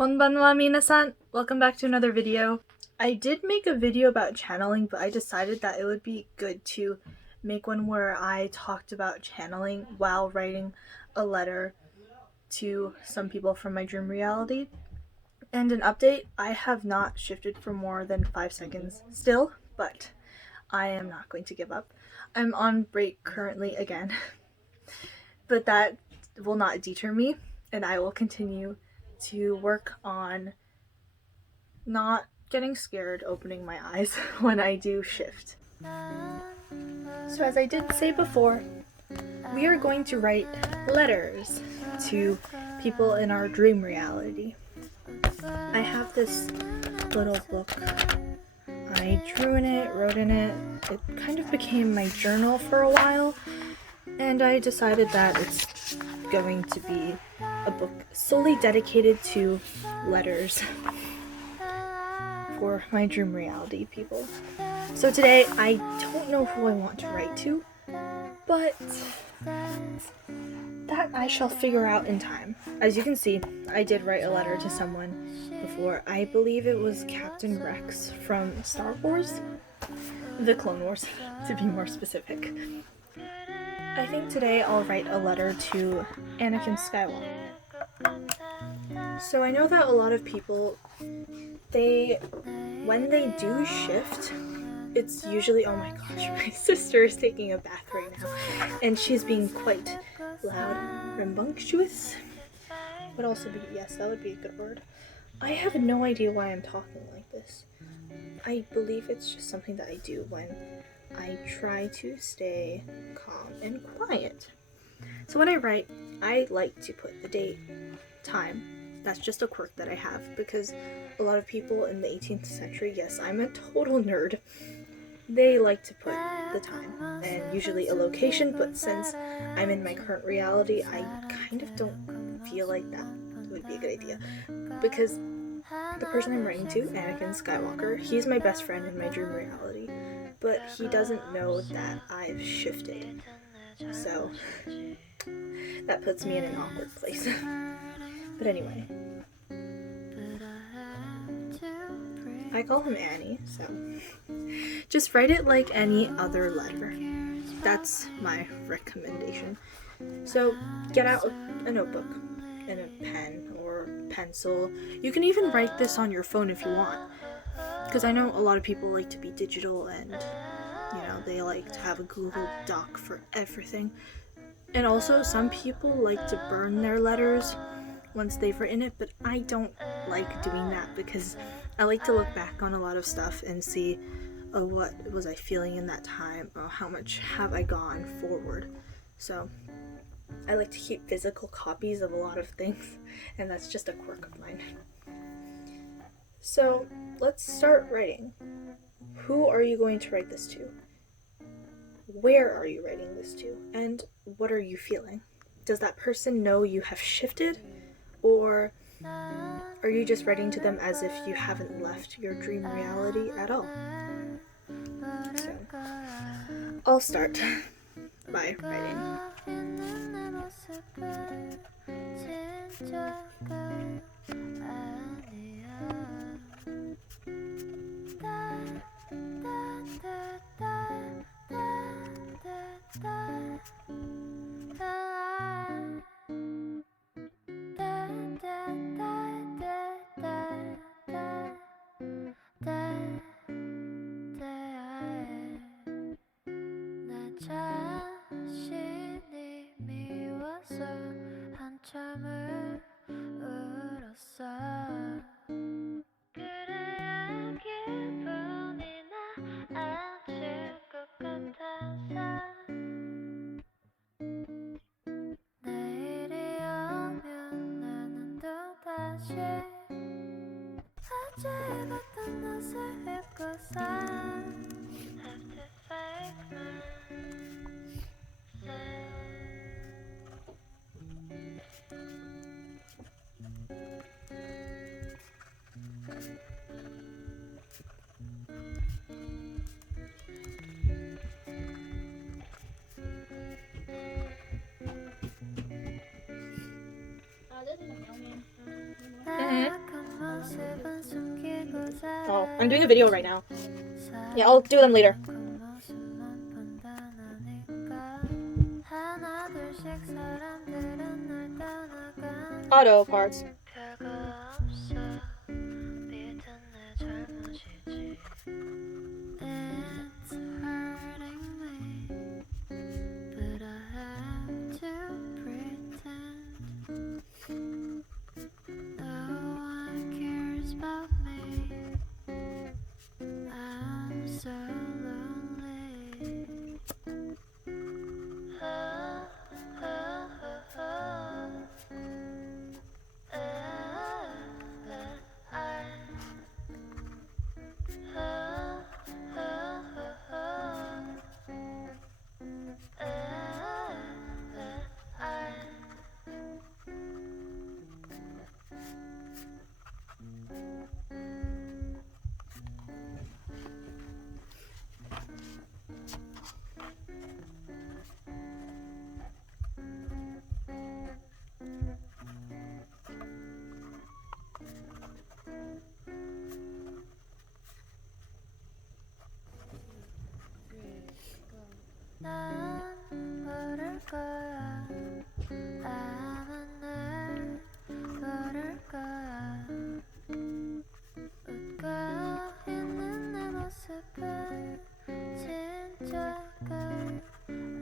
Konbanwa minasan! Welcome back to another video. I did make a video about channeling, but I decided that it would be good to make one where I talked about channeling while writing a letter to some people from my dream reality. And an update, I have not shifted for more than 5 seconds still, but I am not going to give up. I'm on break currently again, but that will not deter me, and I will continue to work on not getting scared opening my eyes when I do shift. So as I did say before, we are going to write letters to people in our dream reality. I have this little book. I drew in it, wrote in it. It kind of became my journal for a while, and I decided that it's going to be a book solely dedicated to letters for my dream reality people. So today, I don't know who I want to write to, but that I shall figure out in time. As you can see, I did write a letter to someone before. I believe it was Captain Rex from Star Wars? The Clone Wars, to be more specific. I think today I'll write a letter to Anakin Skywalker. So I know that a lot of people, when they do shift, it's usually, oh my gosh, my sister is taking a bath right now, and she's being quite loud, rambunctious, would also be, yes, that would be a good word. I have no idea why I'm talking like this. I believe it's just something that I do when I try to stay calm and quiet. So when I write, I like to put the date, time. That's just a quirk that I have, because a lot of people in the 18th century, yes, I'm a total nerd, they like to put the time and usually a location, but since I'm in my current reality, I kind of don't feel like that would be a good idea, because the person I'm writing to, Anakin Skywalker, he's my best friend in my dream reality, but he doesn't know that I've shifted, so that puts me in an awkward place. But anyway, I call him Annie, so just write it like any other letter. That's my recommendation. So get out a notebook and a pen or pencil. You can even write this on your phone if you want, because I know a lot of people like to be digital and, you know, they like to have a Google Doc for everything. And also some people like to burn their letters once they've written it, but I don't like doing that because I like to look back on a lot of stuff and see, oh, what was I feeling in that time? Oh, how much have I gone forward? So I like to keep physical copies of a lot of things, and that's just a quirk of mine. So let's start writing. Who are you going to write this to? Where are you writing this to? And what are you feeling? Does that person know you have shifted? Or are you just writing to them as if you haven't left your dream reality at all? So, I'll start by writing. 한참을 울었어. 그래야 기분이 나아질 것 같아서 내일이 오면 나는 또다시 어제 봤던 옷을 입고서 have to fake myself. I'm doing a video right now. Yeah, I'll do them later. Auto parts. It's hurting me, but I have to pretend no one cares about me. I'm so lonely. 난 모를 거야. 아마 날 모를 거야. 웃고 있는 내 모습은 진짜가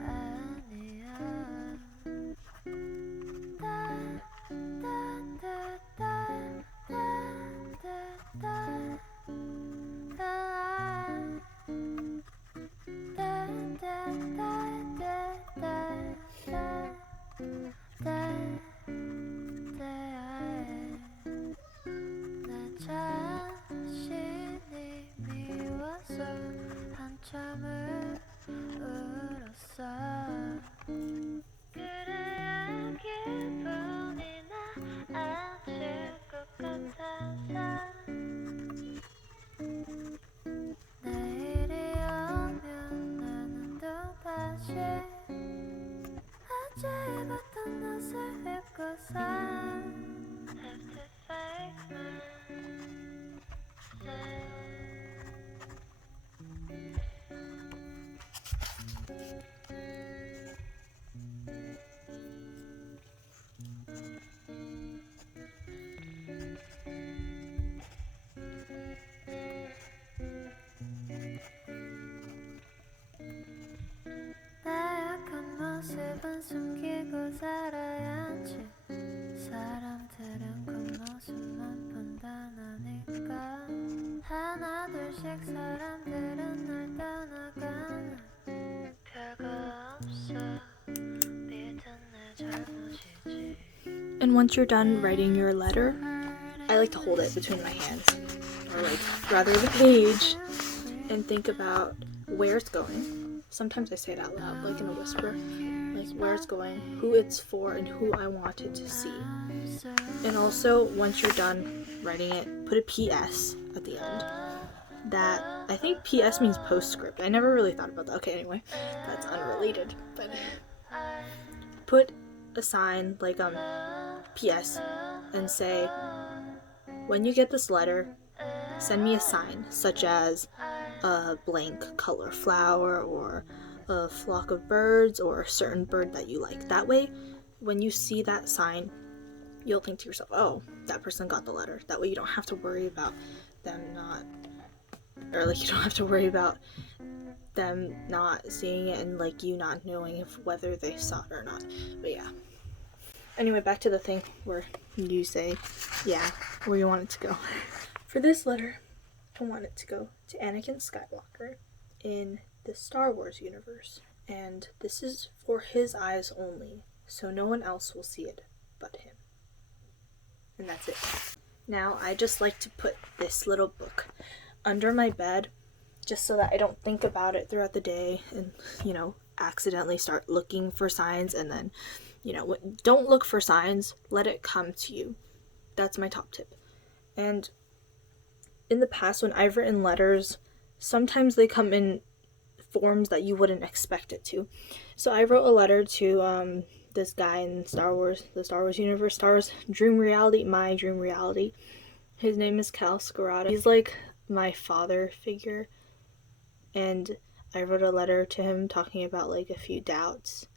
아니야. 내 자신이 미워서 한참을 울었어. 그래야 기분이 나아질 것 같아서 내일이 오면 나는 또다시 어제 입었던 옷을 입고서 Have to fake myself. 나약한 모습은 숨기고 살아야지. 사람들은 겉모습만 판단하니까 하나 둘씩 사람들은 날 떠나가는 별거 없어. 믿은 내 잘못이지. And once you're done writing your letter, I like to hold it between my hands, or like rather the page, and think about where it's going. Sometimes I say it out loud, like in a whisper, like where it's going, who it's for, and who I want it to see. And also, once you're done writing it, put a PS at the end. That, I think PS means postscript. I never really thought about that. Okay, anyway, that's unrelated. But put a sign like PS and say, when you get this letter, send me a sign such as a blank color flower or a flock of birds or a certain bird that you like. That way, when you see that sign, you'll think to yourself, oh, that person got the letter. That way you don't have to worry about them not, or like you don't have to worry about them not seeing it and like you not knowing if whether they saw it or not. But yeah. Anyway, back to the thing where you say, yeah, where you want it to go. For this letter, I want it to go to Anakin Skywalker in the Star Wars universe. And this is for his eyes only, so no one else will see it but him. And that's it. Now, I just like to put this little book under my bed just so that I don't think about it throughout the day and, accidentally start looking for signs and then, don't look for signs, let it come to you. That's my top tip. And in the past, when I've written letters, sometimes they come in forms that you wouldn't expect it to. So I wrote a letter to this guy in Star Wars, the Star Wars universe, Star Wars Dream Reality, my dream reality. His name is Cal Scarata. He's like my father figure, and I wrote a letter to him talking about like a few doubts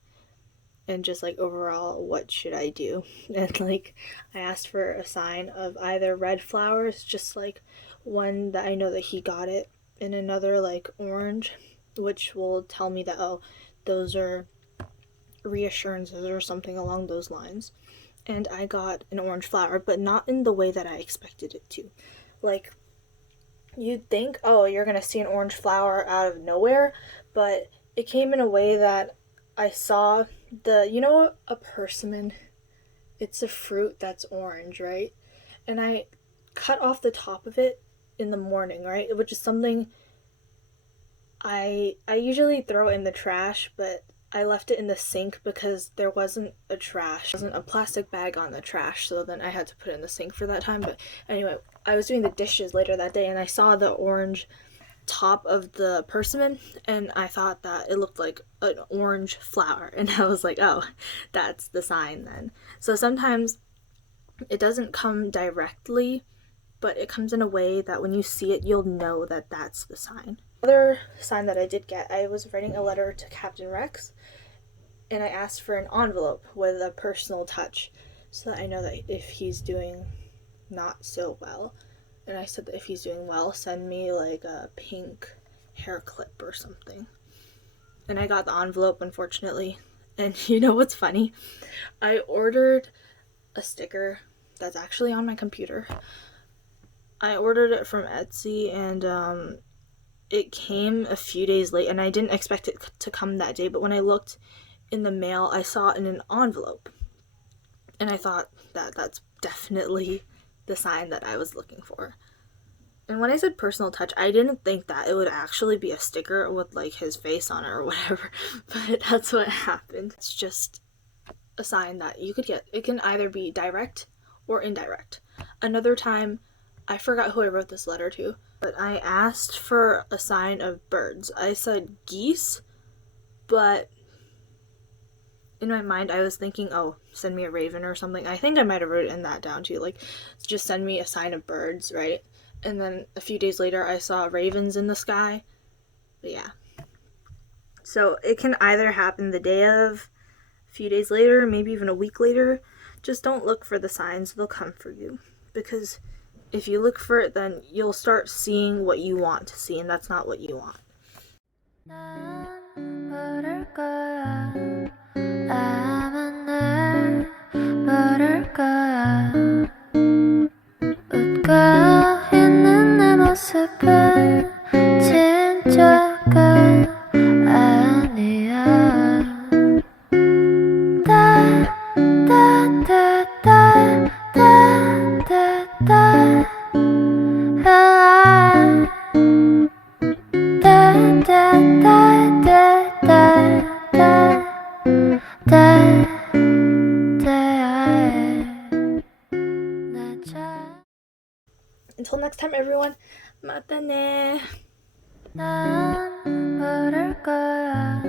and just like overall what should I do. And like I asked for a sign of either red flowers, just like one that I know that he got it, and another like orange, which will tell me that, oh, those are reassurances or something along those lines. And I got an orange flower, but not in the way that I expected it to. Like, you'd think, oh, you're gonna see an orange flower out of nowhere, but it came in a way that I saw a persimmon? It's a fruit that's orange, right? And I cut off the top of it in the morning, right? Which is something I usually throw in the trash, but I left it in the sink because there wasn't a plastic bag on the trash, so then I had to put it in the sink for that time. But anyway, I was doing the dishes later that day and I saw the orange top of the persimmon and I thought that it looked like an orange flower, and I was like, oh, that's the sign then. So sometimes it doesn't come directly, but it comes in a way that when you see it, you'll know that that's the sign. Another sign that I did get, I was writing a letter to Captain Rex, and I asked for an envelope with a personal touch so that I know that if he's doing not so well. And I said that if he's doing well, send me like a pink hair clip or something. And I got the envelope, unfortunately. And you know what's funny? I ordered a sticker that's actually on my computer. I ordered it from Etsy, and it came a few days late, and I didn't expect it to come that day, but when I looked in the mail, I saw it in an envelope. And I thought that that's definitely the sign that I was looking for. And when I said personal touch, I didn't think that it would actually be a sticker with like his face on it or whatever, but that's what happened. It's just a sign that you could get. It can either be direct or indirect. Another time, I forgot who I wrote this letter to, but I asked for a sign of birds. I said geese, but in my mind I was thinking, oh, send me a raven or something. I think I might have written that down too, like just send me a sign of birds, right? And then a few days later I saw ravens in the sky. But yeah. So it can either happen the day of, a few days later, maybe even a week later. Just don't look for the signs, they'll come for you. Because if you look for it, then you'll start seeing what you want to see, and that's not what you want. 웃고 있는 내 모습은 진짜가 아니야. Until next time, everyone. Mata ne. 난 모를 거야.